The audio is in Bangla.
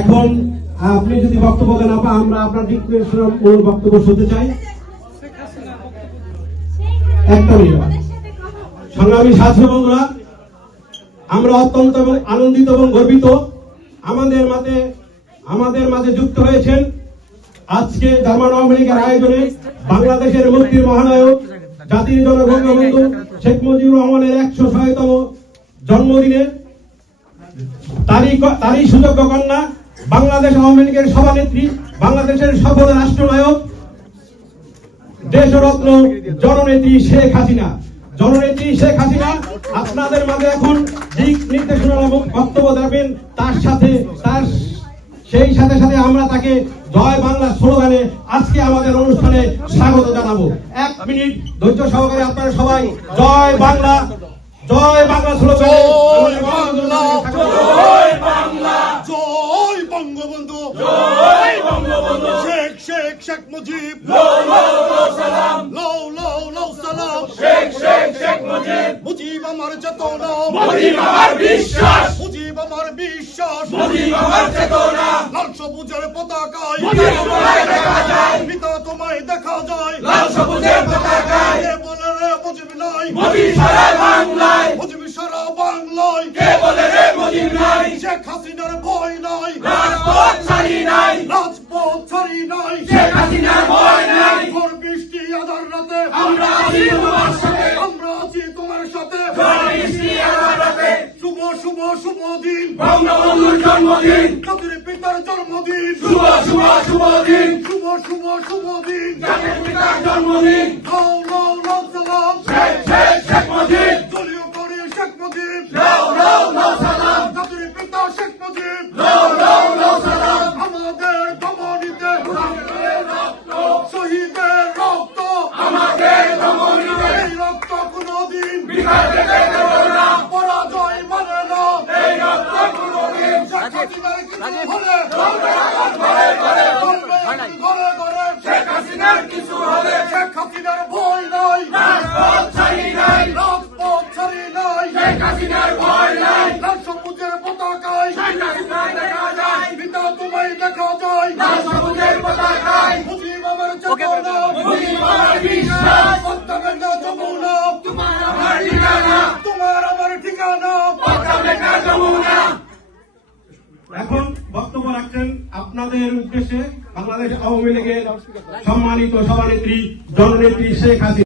এখন আপনি যদি বক্তব্য দেন আমরা আপনার ডিক্লারেশন মূল বক্তব্য শুনতে চাই। একটা মিনিট। সংগ্রামী সাথী বন্ধুরা, আমরা অত্যন্ত আনন্দিত এবং গর্বিত আমাদের মাঝে যুক্ত হয়েছেন আজকে জার্মান আওয়ামী লীগের আয়োজনে বাংলাদেশের মুক্তির মহানায়ক জাতির জনক বঙ্গবন্ধু শেখ মুজিবুর রহমানের 106তম জন্মদিনে তারই সুযোগ্য কন্যা বাংলাদেশ আওয়ামী লীগের সভানেত্রী, বাংলাদেশের সফল রাষ্ট্রনায়ক, দেশরত্ন জননেত্রী শেখ হাসিনা। আপনাদের মাঝে এখন দিক নির্দেশনামূলক বক্তব্য দেবেন। সেই সাথে আমরা তাকে জয় বাংলা স্লোগানে আজকে আমাদের অনুষ্ঠানে স্বাগত জানাবো। 1 মিনিট ধৈর্য সহকারে আপনারা সবাই জয় বাংলা স্লোগানে জয় বঙ্গবন্ধু, শেখ মুজিব, মুজিব আমার চেতনা, মুজিব আমার বিশ্বাস, লাল সবুজের পতাকায় পিতা তোমায় দেখা যায়, লাল সবুজের পতাকায় কে বলে রে মুজিব নাই, মুজিব সারা বাংলায়, কে বলে রে মুজিব নাই, শেখ হাসিনার ভয় নাই, রাজপথ ছাড়ি নাই, শেখ হাসিনার ভয় নাই, ভোর বৃষ্টি আধার রাতে আমরা আছি তোমার সাথে, শুভ দিন বঙ্গবন্ধুর জন্মদিন, জাতির পিতার জন্মদিন, শুভ দিন জাতির পিতার জন্মদিন, সালাম শেখ মুজিব, দলীয় করে শেখ মুজিব, সালাম জাতির পিতা শেখ মুজিব, সালাম আমাদের ধমনীতে শহীদের রক্ত, আমাদের ধমনীতে এই রক্ত কোনদিন বিকাশে যেতে না, পরাজয় মানে না, এই রক্ত কোনদিন শেখ হাসিনার কিছু হলে শেখ হাসিনার ভয় নাই, রাজপথ ছাড়ি নাই, শেখ হাসিনার ভয় নাই, লাল সবুজের পতাকায় দেখা যায়, পিতা তোমায় দেখা যায়, লাল সবুজের পতাকায় মুজিব আমার চেতনা, মুজিব আমার বিশ্বাস, পদ্মা মেঘনা যমুনা তোমার আমার ঠিকানা, পদ্মা মেঘনা যমুনা। এখন বক্তব্য রাখছেন আপনাদের উদ্দেশ্যে বাংলাদেশ আওয়ামী লীগের সম্মানিত সভানেত্রী জননেত্রী শেখ হাসিনা।